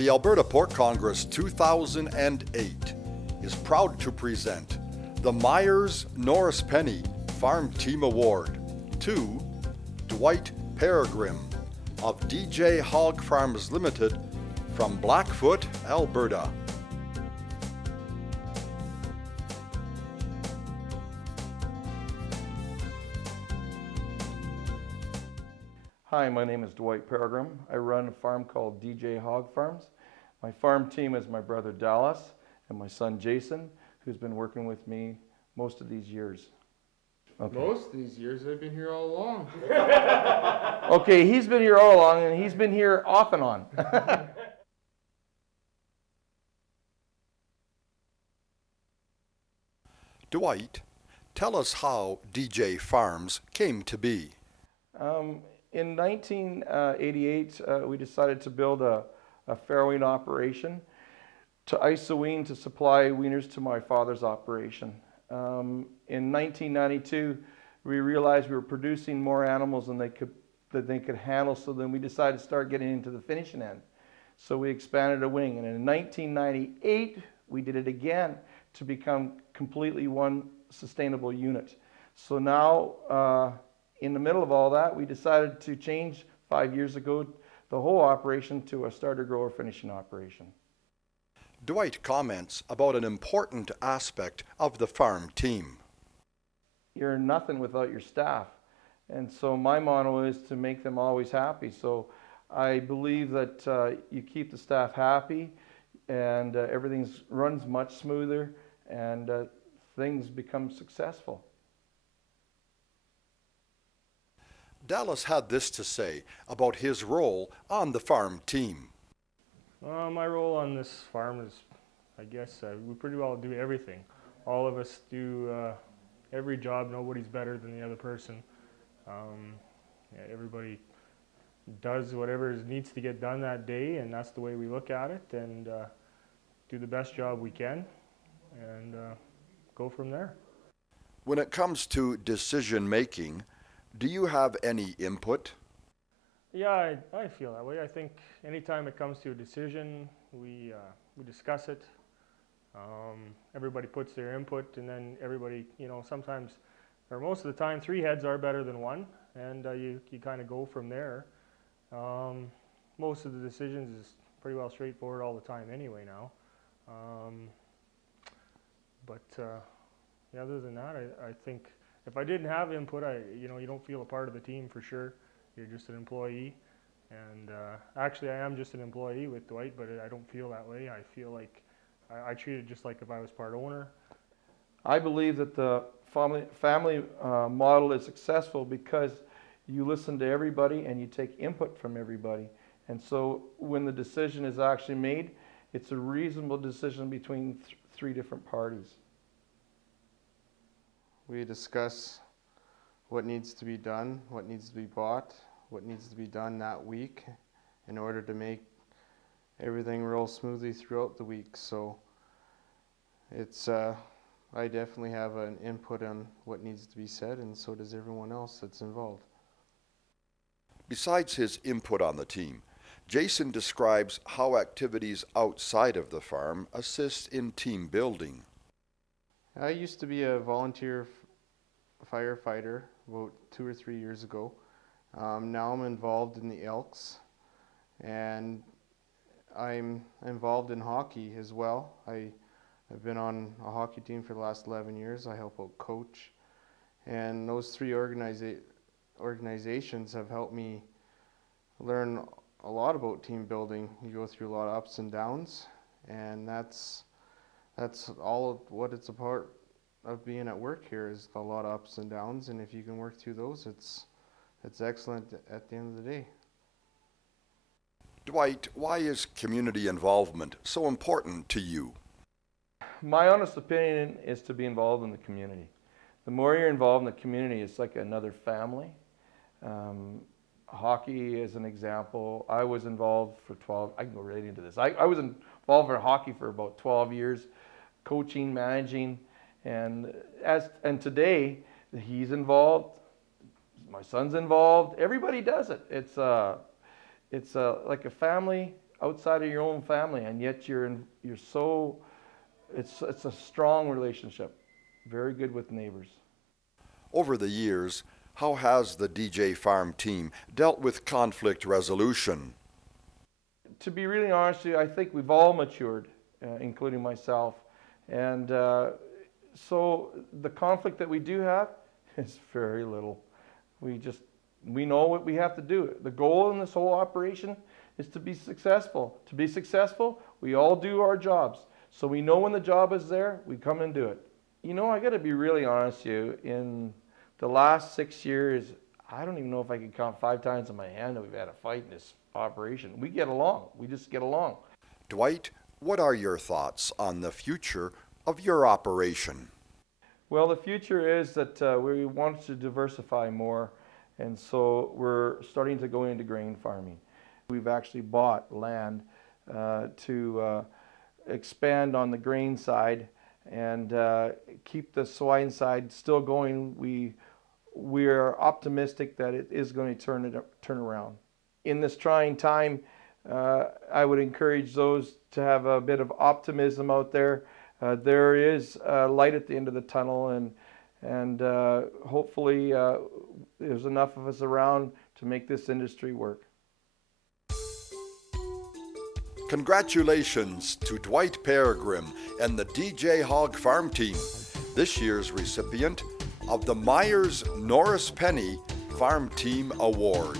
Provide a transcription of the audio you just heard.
The Alberta Pork Congress 2008 is proud to present the Meyer Norris Penny Farm Team Award to Dwight Peregrine of DJ Hog Farms Limited from Blackfoot, Alberta. Hi, my name is Dwight Peregrine. I run a farm called DJ Hog Farms. My farm team is my brother Dallas and my son Jason, who's been working with me most of these years. Okay. Most of these years? I've been here all along. Okay, he's been here all along and he's been here off and on. Dwight, tell us how DJ Farms came to be. In 1988, we decided to build a farrowing operation to iso-wean to supply weaners to my father's operation. In 1992, we realized we were producing more animals than they could handle, so then we decided to start getting into the finishing end. So we expanded a wing, and in 1998, we did it again to become completely one sustainable unit. So now, in the middle of all that, we decided to change 5 years ago the whole operation to a starter grower finishing operation. Dwight comments about an important aspect of the farm team. You're nothing without your staff. And so my motto is to make them always happy. So I believe that you keep the staff happy and everything runs much smoother and things become successful. Dallas had this to say about his role on the farm team. My role on this farm is, I guess, we pretty well do everything. All of us do every job. Nobody's better than the other person. Everybody does whatever needs to get done that day, and that's the way we look at it, and do the best job we can, and go from there. When it comes to decision making, do you have any input? Yeah, I feel that way. I think anytime it comes to a decision, we discuss it. Everybody puts their input, and then everybody, sometimes, or most of the time, 3 heads are better than 1, and you kind of go from there. Most of the decisions is pretty well straightforward all the time anyway now. Other than that, I think if I didn't have input, you don't feel a part of the team for sure. You're just an employee, and actually I am just an employee with Dwight, but I don't feel that way. I feel like I treat it just like if I was part owner. I believe that the family model is successful because you listen to everybody and you take input from everybody. And so when the decision is actually made, it's a reasonable decision between 3 different parties. We discuss what needs to be done, what needs to be bought, what needs to be done that week in order to make everything roll smoothly throughout the week. So it's I definitely have an input on what needs to be said, and so does everyone else that's involved. Besides his input on the team, Jason describes how activities outside of the farm assist in team building. I used to be a volunteer firefighter about 2 or 3 years ago. Now I'm involved in the Elks, and I'm involved in hockey as well. I've been on a hockey team for the last 11 years. I help out coach, and those 3 organizations have helped me learn a lot about team building. You go through a lot of ups and downs, and that's all of what it's a part of being at work here, is a lot of ups and downs, and if you can work through those, it's excellent at the end of the day. Dwight, why is community involvement so important to you? My honest opinion is to be involved in the community. The more you're involved in the community, it's like another family. Hockey is an example. I was involved for 12, I can go right into this. I was involved in hockey for about 12 years, coaching, managing, and today he's involved, my son's involved, everybody does it. It's like a family outside of your own family, and yet you're so, it's a strong relationship. Very good with neighbors. Over the years, how has the DJ Farm team dealt with conflict resolution? To be really honest with you, I think we've all matured, including myself. And so the conflict that we do have is very little. We know what we have to do. The goal in this whole operation is to be successful. To be successful, we all do our jobs. So we know when the job is there, we come and do it. You know, I got to be really honest with you. In the last 6 years, I don't even know if I can count 5 times on my hand that we've had a fight in this operation. We get along. We just get along. Dwight, what are your thoughts on the future of your operation? Well, the future is that we want to diversify more, and so we're starting to go into grain farming. We've actually bought land to expand on the grain side and keep the swine side still going. We are optimistic that it is going to turn around. In this trying time, I would encourage those to have a bit of optimism out there. There is light at the end of the tunnel, and hopefully there's enough of us around to make this industry work. Congratulations to Dwight Peregrine and the DJ Hog Farm team, this year's recipient of the Meyer Norris Farm Team Award.